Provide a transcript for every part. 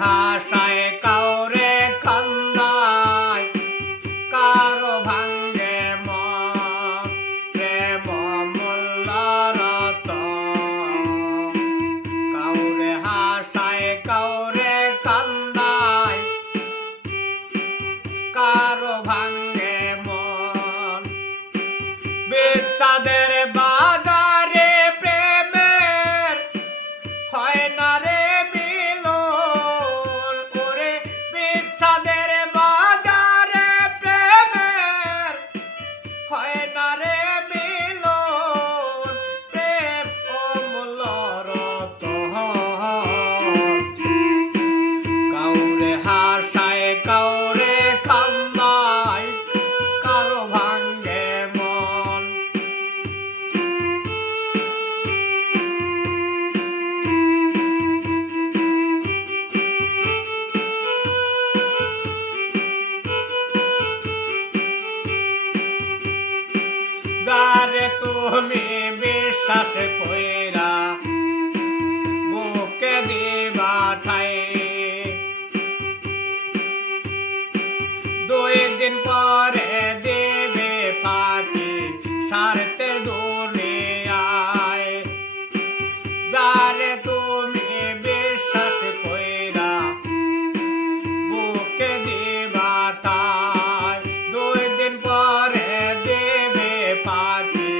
হাসায় কাউরে কান্দায় কারো ভাঙ্গে মন প্রেম মূল্য রতন কাউরে হাসায় কাউরে কান্দায় কারো ভাঙ্গে মন বেচাদের বাজারে প্রেমের হয় না রে মিলন ওরে বেচাদের বাজারে প্রেমের হয় না রে মিলন প্রেম অমূল্য রতন কাউরে হাসায় কাউরে কান্দায় কারো ভাঙ্গে মন যারে তুমি বিশ্বাস কইরা বুকে দিবা ঠাই 2 দিন পরে দেবে ফাঁকি স্বার্থের দুনিয়ায় যারে তুমি বিশ্বাস কইরা বুকে দিবা ঠাই 2 দিন পরে দেবে ফাঁকি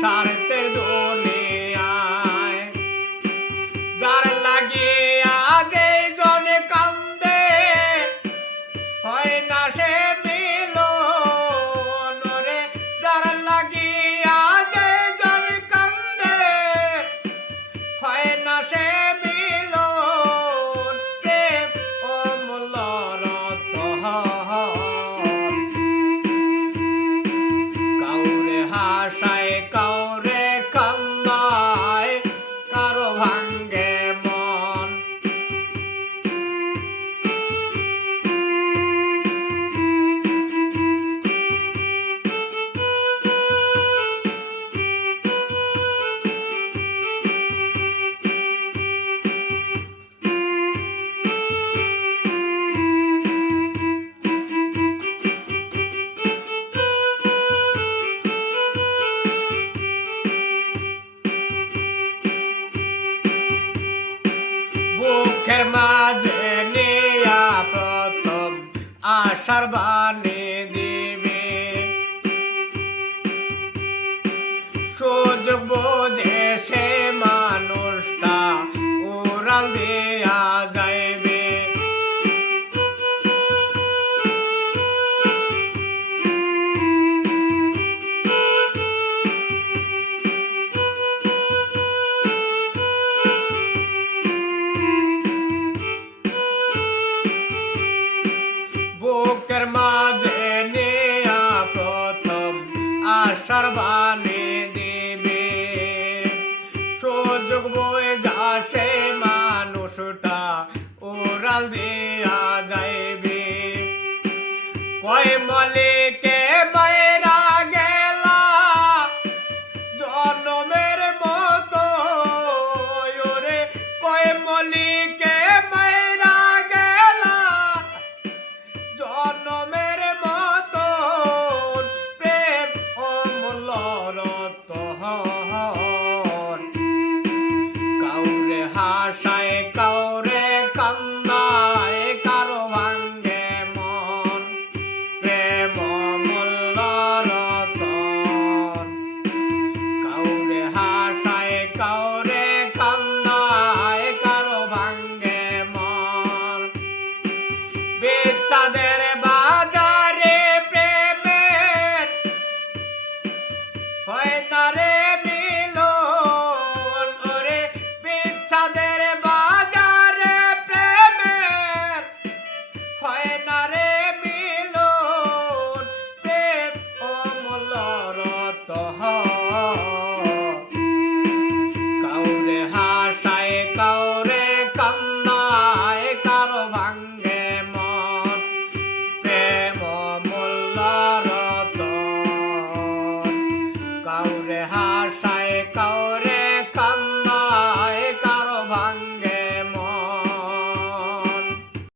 স্বার্থের দুনিয়ায় যার লাগিয়া যেই জনে কান্দে হয় না সে মিলন রে যার লাগিয়া যেই জনে কান্দে হয় না সে মিলন প্রেম অমূল্য রতন কাউরে হাসায় কাউরে কান্দায় কারো ভাঙ্গে মন বুকের মাঝে নিয়া প্রথম আশার বাণী দিবে সুযোগ বোঝে সে মানুষটা উড়াল দিয়া যাইবে বুকের মাঝে নিয়া প্রথম আশার বাণী দিবে সুযোগ বয়ে যা সে মানুষটা উড়াল দিয়া যাইবে কয় মলিকে মায়েরা গেলা জনমের মতো ওরে কয় মলিকে মায়েরা গেলা জনমের মতো প্রেম অমূল্য রতন কাউরে হাসায় কাউরে কান্দায় কারো ভাঙ্গে মন প্রেম অমূল্য রতন কাউরে হাসায় কাউরে কান্দায় কারো ভাঙ্গে মন